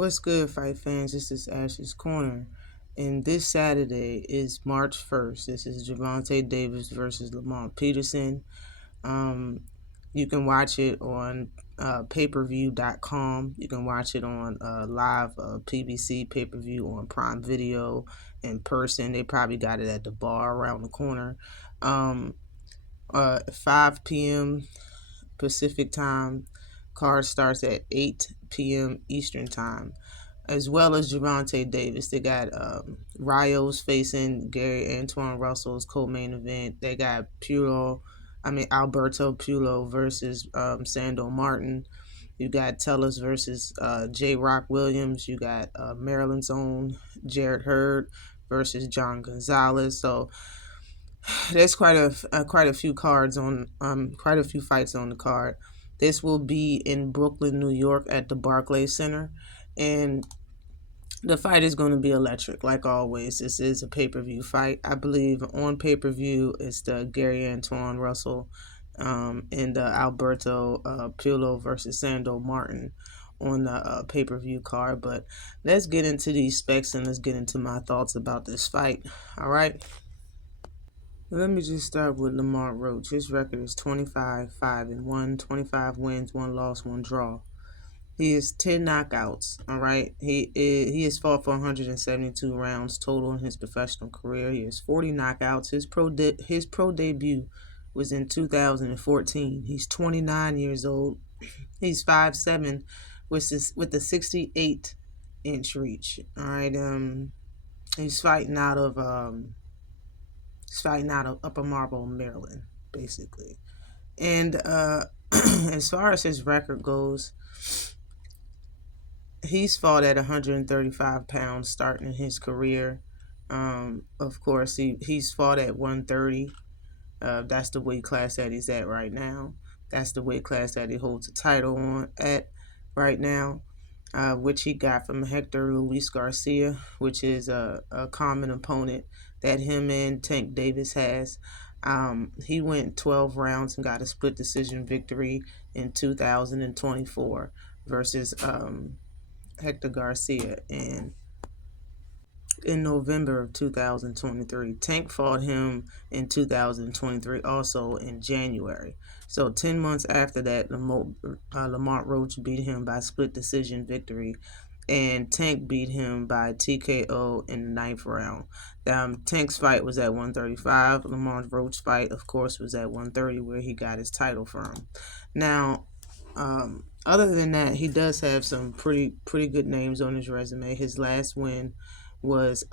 What's good, fight fans? This is Ash's Corner, and this Saturday is March 1st. This is Gervonta Davis versus Lamont Peterson. Um, you can watch it on payperview.com. You can watch it on live PBC pay-per-view on Prime Video in person. They probably got it at the bar around the corner. 5 p.m. Pacific time. Card starts at 8 p.m. Eastern time, as well as Gervonta Davis. They got Rios facing Gary Antoine Russell's co-main event. They got Alberto Pulo versus Sando Martin. You got Tellus versus J. Rock Williams. You got Maryland's own Jared Hurd versus John Gonzalez. So there's quite a few cards on quite a few fights on the card. This will be in Brooklyn, New York, at the Barclays Center, and the fight is going to be electric, like always. This is a pay-per-view fight. I believe on pay-per-view it's the Gary Antoine Russell and the Alberto Pulo versus Sando Martin on the pay-per-view card. But let's get into these specs and let's get into my thoughts about this fight. All right. Let me just start with Lamont Roach. His record is 25-5-1, 25 wins, 1 loss, 1 draw. He has 10 knockouts, all right? He has fought for 172 rounds total in his professional career. He has 40 knockouts. His pro debut was in 2014. He's 29 years old. He's 5'7", with a 68-inch reach. All right. He's fighting out of Upper Marlboro, Maryland, basically. And as far as his record goes, he's fought at 135 pounds starting his career. Of course, he's fought at 130. That's the weight class that he's at right now. That's the weight class that he holds a title on at right now, which he got from Hector Luis Garcia, which is a common opponent that him and Tank Davis has. He went 12 rounds and got a split decision victory in 2024 versus Hector Garcia. And in November of 2023, Tank fought him in 2023, also in January. So 10 months after that, Lamont Roach beat him by split decision victory, and Tank beat him by TKO in the 9th round. Tank's fight was at 135. Lamont Roach's fight, of course, was at 130, where he got his title from. Now, other than that, he does have some pretty good names on his resume. His last win was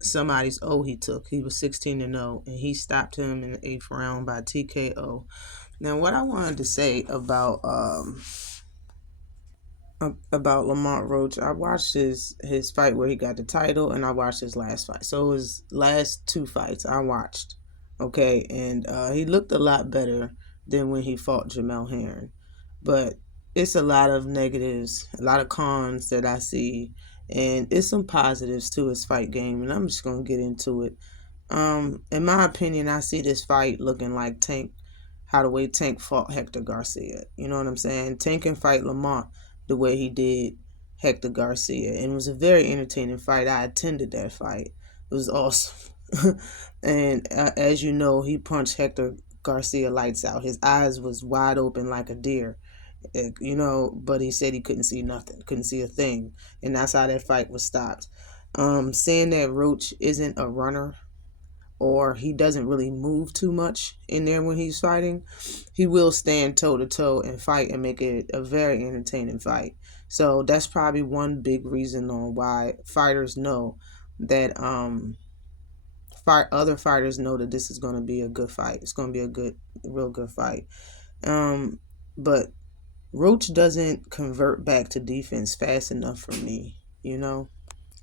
somebody's he took. He was 16-0, and he stopped him in the 8th round by TKO. Now, what I wanted to say about Lamont Roach, I watched his fight where he got the title, and I watched his last fight. So his last 2 fights I watched, okay, and he looked a lot better than when he fought Jamel Herring. But it's a lot of negatives, a lot of cons that I see, and it's some positives to his fight game, and I'm just going to get into it. In my opinion, I see this fight looking like the way Tank fought Hector Garcia. You know what I'm saying? Tank can fight Lamont the way he did Hector Garcia, and it was a very entertaining fight. I attended that fight. It was awesome. And as you know, he punched Hector Garcia lights out. His eyes was wide open like a deer, but he said he couldn't see nothing, couldn't see a thing, and that's how that fight was stopped. Saying that Roach isn't a runner, or he doesn't really move too much in there when he's fighting, he will stand toe-to-toe and fight and make it a very entertaining fight. So that's probably one big reason on why fighters know that other fighters know that this is going to be a good fight. It's going to be a real good fight. But Roach doesn't convert back to defense fast enough for me,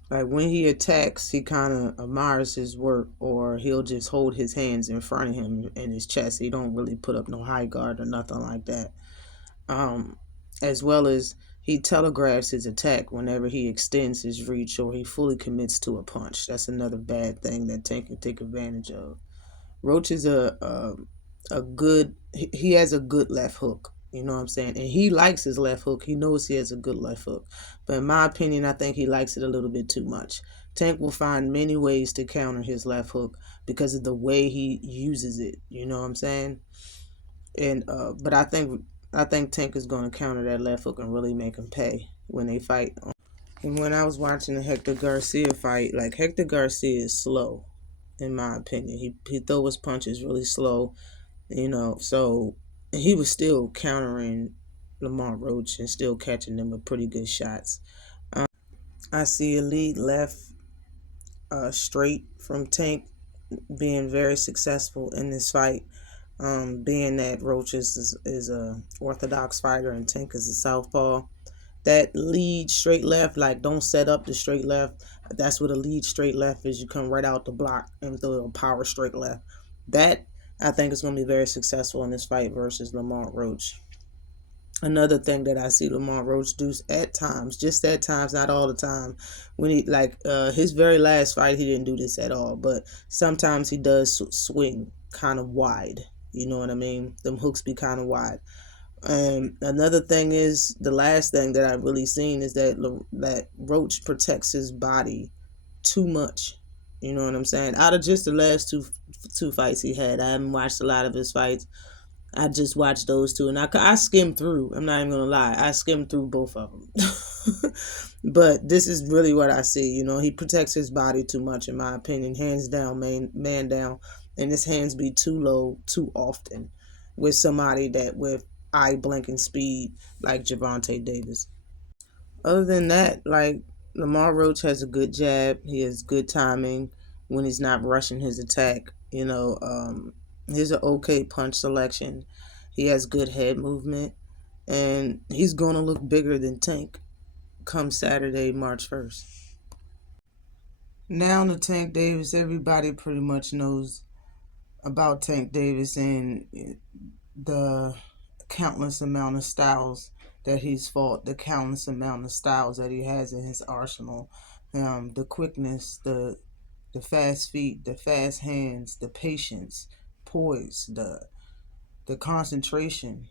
Like when he attacks, he kind of admires his work, or he'll just hold his hands in front of him in his chest. He don't really put up no high guard or nothing like that. As well as he telegraphs his attack whenever he extends his reach or he fully commits to a punch. That's another bad thing that Tank can take advantage of. Roach is he has a good left hook. You know what I'm saying? And he likes his left hook. He knows he has a good left hook. But in my opinion, I think he likes it a little bit too much. Tank will find many ways to counter his left hook because of the way he uses it. You know what I'm saying? And but I think Tank is going to counter that left hook and really make him pay when they fight. And when I was watching the Hector Garcia fight, like Hector Garcia is slow, in my opinion. He throw his punches really slow, so he was still countering Lamont Roach and still catching them with pretty good shots. I see a lead left straight from Tank being very successful in this fight. Being that Roach is a orthodox fighter and Tank is a southpaw. That lead straight left, like don't set up the straight left. That's what a lead straight left is. You come right out the block and throw a power straight left. That I think is going to be very successful in this fight versus Lamont Roach. Another thing that I see Lamont Roach do at times, just at times, not all the time. When he his very last fight, he didn't do this at all. But sometimes he does swing kind of wide. You know what I mean? Them hooks be kind of wide. Another thing is the last thing that I've really seen is that Roach protects his body too much. You know what I'm saying? Out of just the last two fights he had, I haven't watched a lot of his fights. I just watched those two, and I skimmed through. I'm not even gonna lie, I skimmed through both of them. But this is really what I see. He protects his body too much, in my opinion. Hands down, man down, and his hands be too low too often with somebody that with eye blinking speed like Gervonta Davis. Other than that, like Lamar Roach has a good jab. He has good timing when he's not rushing his attack. He's an okay punch selection. He has good head movement, and he's gonna look bigger than Tank come Saturday, March 1st. Now to Tank Davis, everybody pretty much knows about Tank Davis and the countless amount of styles that he's fought, the countless amount of styles that he has in his arsenal. The quickness, the fast feet, the fast hands, the patience, poise, the concentration,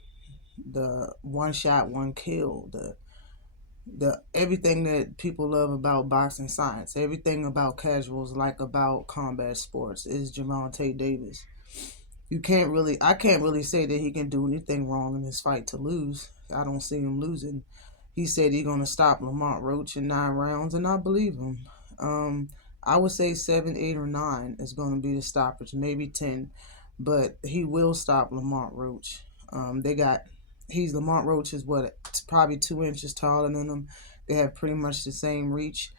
the one shot, one kill, the everything that people love about boxing science, everything about casuals like about combat sports is Gervonta Davis. I can't really say that he can do anything wrong in this fight to lose. I don't see him losing. He said he's gonna stop Lamont Roach in 9 rounds, and I believe him. Um, I would say 7, 8, or 9 is gonna be the stoppage, maybe 10, but he will stop Lamont Roach. They got Lamont Roach is probably 2 inches taller than him. They have pretty much the same reach.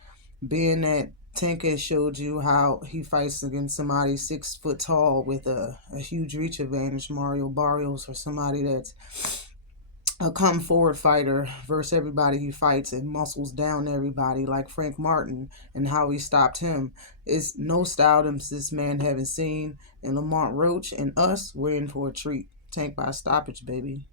Being that Tank has showed you how he fights against somebody 6 foot tall with a huge reach advantage, Mario Barrios, or somebody that's a come forward fighter versus everybody he fights and muscles down everybody like Frank Martin, and how he stopped him is no style this man haven't seen. And Lamont Roach and us, we're in for a treat. Tank by stoppage, baby.